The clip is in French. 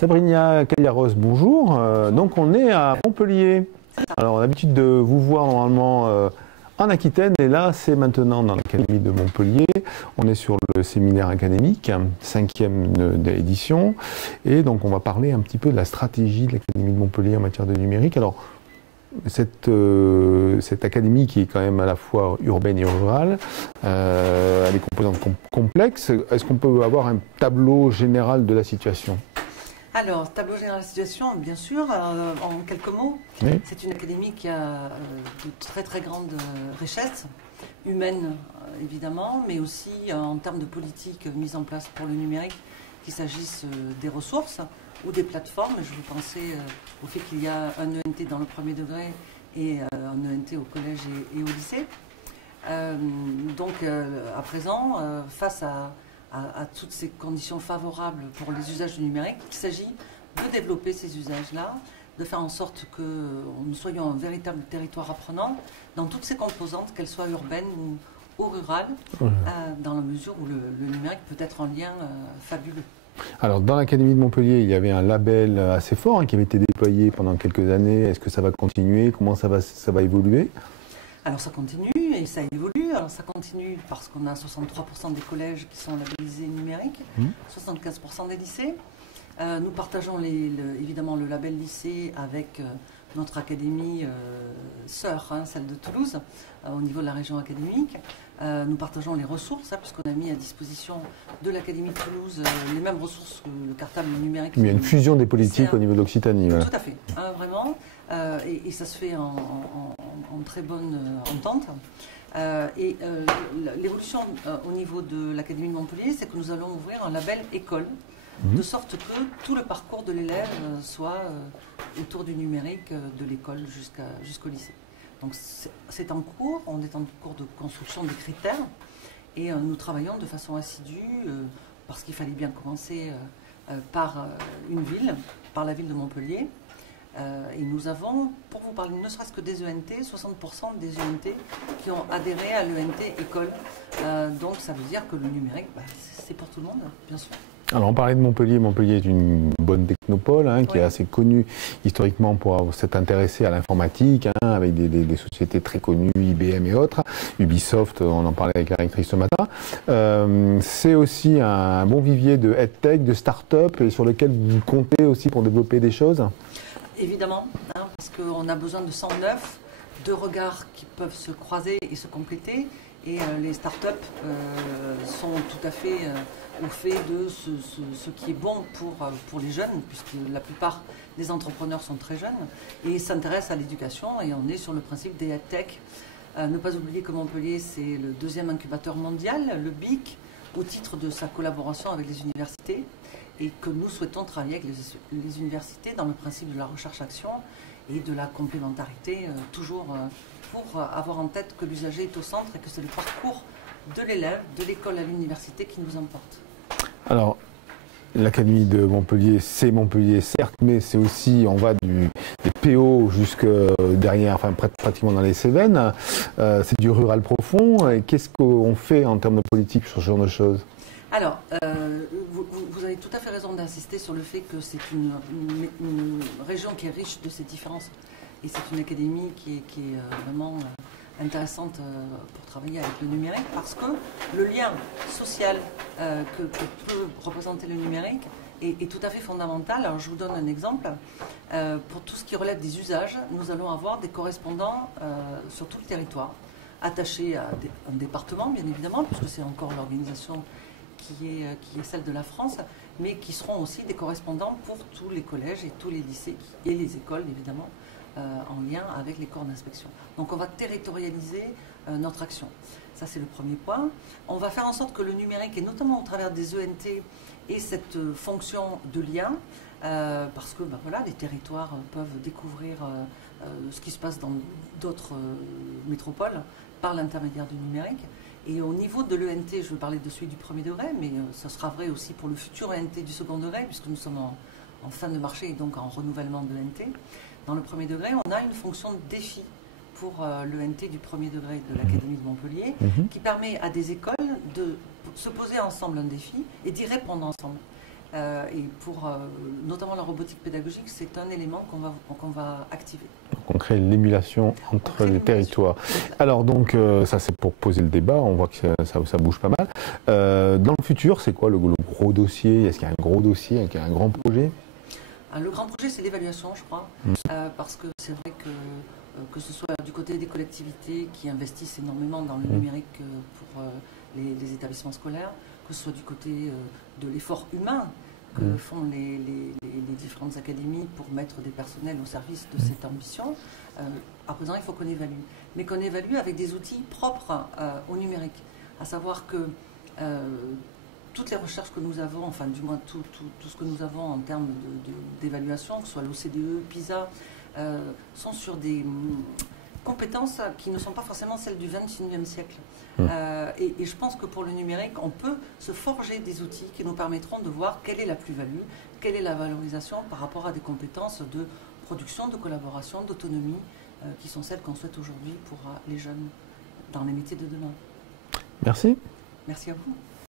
Sabrina Cagliaros, bonjour. Donc on est à Montpellier. Alors on a l'habitude de vous voir normalement en Aquitaine et là c'est maintenant dans l'Académie de Montpellier. On est sur le séminaire académique, 5e édition. Et donc on va parler un petit peu de la stratégie de l'Académie de Montpellier en matière de numérique. Alors cette académie qui est quand même à la fois urbaine et rurale, a des composantes complexes. Est-ce qu'on peut avoir un tableau général de la situation ? Alors, tableau général de la situation, bien sûr, en quelques mots. Oui. C'est une académie qui a de très très grandes richesses, humaines évidemment, mais aussi en termes de politique mise en place pour le numérique, qu'il s'agisse des ressources ou des plateformes. Je vous pensais au fait qu'il y a un ENT dans le premier degré et un ENT au collège et au lycée. Donc, à présent, face à toutes ces conditions favorables pour les usages du numérique, il s'agit de développer ces usages-là, de faire en sorte que nous soyons un véritable territoire apprenant dans toutes ces composantes, qu'elles soient urbaines ou rurales, dans la mesure où le numérique peut être un lien fabuleux. Alors, dans l'Académie de Montpellier, il y avait un label assez fort qui avait été déployé pendant quelques années. Est-ce que ça va continuer? Comment ça va évoluer? Alors ça continue et ça évolue. Alors ça continue parce qu'on a 63% des collèges qui sont labellisés numériques, 75% des lycées. Nous partageons évidemment le label lycée avec notre académie sœur, celle de Toulouse, au niveau de la région académique. Nous partageons les ressources, puisqu'on a mis à disposition de l'Académie de Toulouse les mêmes ressources que le cartable numérique. Mais il y a une fusion des politiques au niveau de l'Occitanie. Tout à fait, vraiment. Et ça se fait en très bonne entente. L'évolution au niveau de l'Académie de Montpellier, c'est que nous allons ouvrir un label école, de sorte que tout le parcours de l'élève soit autour du numérique de l'école jusqu'au lycée. Donc c'est en cours, on est en cours de construction des critères et nous travaillons de façon assidue parce qu'il fallait bien commencer par une ville, par la ville de Montpellier. Et nous avons, pour vous parler ne serait-ce que des ENT, 60% des ENT qui ont adhéré à l'ENT école. Donc ça veut dire que le numérique, c'est pour tout le monde, bien sûr. Alors on parlait de Montpellier. Montpellier est une bonne technopole qui est assez connue historiquement pour s'être intéressée à l'informatique, avec des sociétés très connues, IBM et autres, Ubisoft, on en parlait avec la rectrice ce matin. C'est aussi un bon vivier de EdTech, de start-up, et sur lequel vous comptez aussi pour développer des choses? Évidemment, parce qu'on a besoin de 109, de regards qui peuvent se croiser et se compléter. Et les startups sont tout à fait au fait de ce qui est bon pour les jeunes, puisque la plupart des entrepreneurs sont très jeunes, et s'intéressent à l'éducation, et on est sur le principe des EdTech. Ne pas oublier que Montpellier, c'est le 2e incubateur mondial, le BIC, au titre de sa collaboration avec les universités, et que nous souhaitons travailler avec les universités dans le principe de la recherche-action et de la complémentarité, toujours pour avoir en tête que l'usager est au centre et que c'est le parcours de l'élève, de l'école à l'université qui nous importe. Alors, l'Académie de Montpellier, c'est Montpellier, certes, mais c'est aussi, on va des PO jusque derrière, enfin pratiquement dans les Cévennes. C'est du rural profond. Et qu'est-ce qu'on fait en termes de politique sur ce genre de choses? Alors, vous avez tout à fait raison d'insister sur le fait que c'est une région qui est riche de ces différences. Et c'est une académie qui est vraiment intéressante pour travailler avec le numérique, parce que le lien social que peut représenter le numérique est tout à fait fondamental. Alors je vous donne un exemple. Pour tout ce qui relève des usages, nous allons avoir des correspondants sur tout le territoire, attachés à un département, bien évidemment, puisque c'est encore l'organisation qui est celle de la France, mais qui seront aussi des correspondants pour tous les collèges et tous les lycées et les écoles, évidemment, en lien avec les corps d'inspection. Donc on va territorialiser notre action. Ça, c'est le premier point. On va faire en sorte que le numérique, et notamment au travers des ENT, ait cette fonction de lien, parce que voilà, les territoires peuvent découvrir ce qui se passe dans d'autres métropoles par l'intermédiaire du numérique. Et au niveau de l'ENT, je vais parler de celui du premier degré, mais ça sera vrai aussi pour le futur ENT du second degré, puisque nous sommes en fin de marché et donc en renouvellement de l'ENT. Dans le premier degré, on a une fonction de défi pour l'ENT du premier degré de l'Académie de Montpellier, qui permet à des écoles de se poser ensemble un défi et d'y répondre ensemble. Et pour notamment la robotique pédagogique, c'est un élément qu'on va activer. Donc on crée l'émulation entre les territoires. Alors donc ça c'est pour poser le débat, on voit que ça bouge pas mal. Dans le futur, c'est quoi le gros dossier? Est-ce qu'il y a un gros dossier, est-ce qu'il y a un grand projet? Le grand projet, c'est l'évaluation, je crois, parce que c'est vrai que ce soit du côté des collectivités qui investissent énormément dans le numérique pour les établissements scolaires, que ce soit du côté de l'effort humain que font les différentes académies pour mettre des personnels au service de cette ambition. À présent, il faut qu'on évalue, mais qu'on évalue avec des outils propres au numérique, à savoir que toutes les recherches que nous avons, enfin du moins tout ce que nous avons en termes d'évaluation, que ce soit l'OCDE, PISA, sont sur des compétences qui ne sont pas forcément celles du XXIe siècle. Et je pense que pour le numérique, on peut se forger des outils qui nous permettront de voir quelle est la plus-value, quelle est la valorisation par rapport à des compétences de production, de collaboration, d'autonomie, qui sont celles qu'on souhaite aujourd'hui pour les jeunes dans les métiers de demain. Merci. Merci à vous.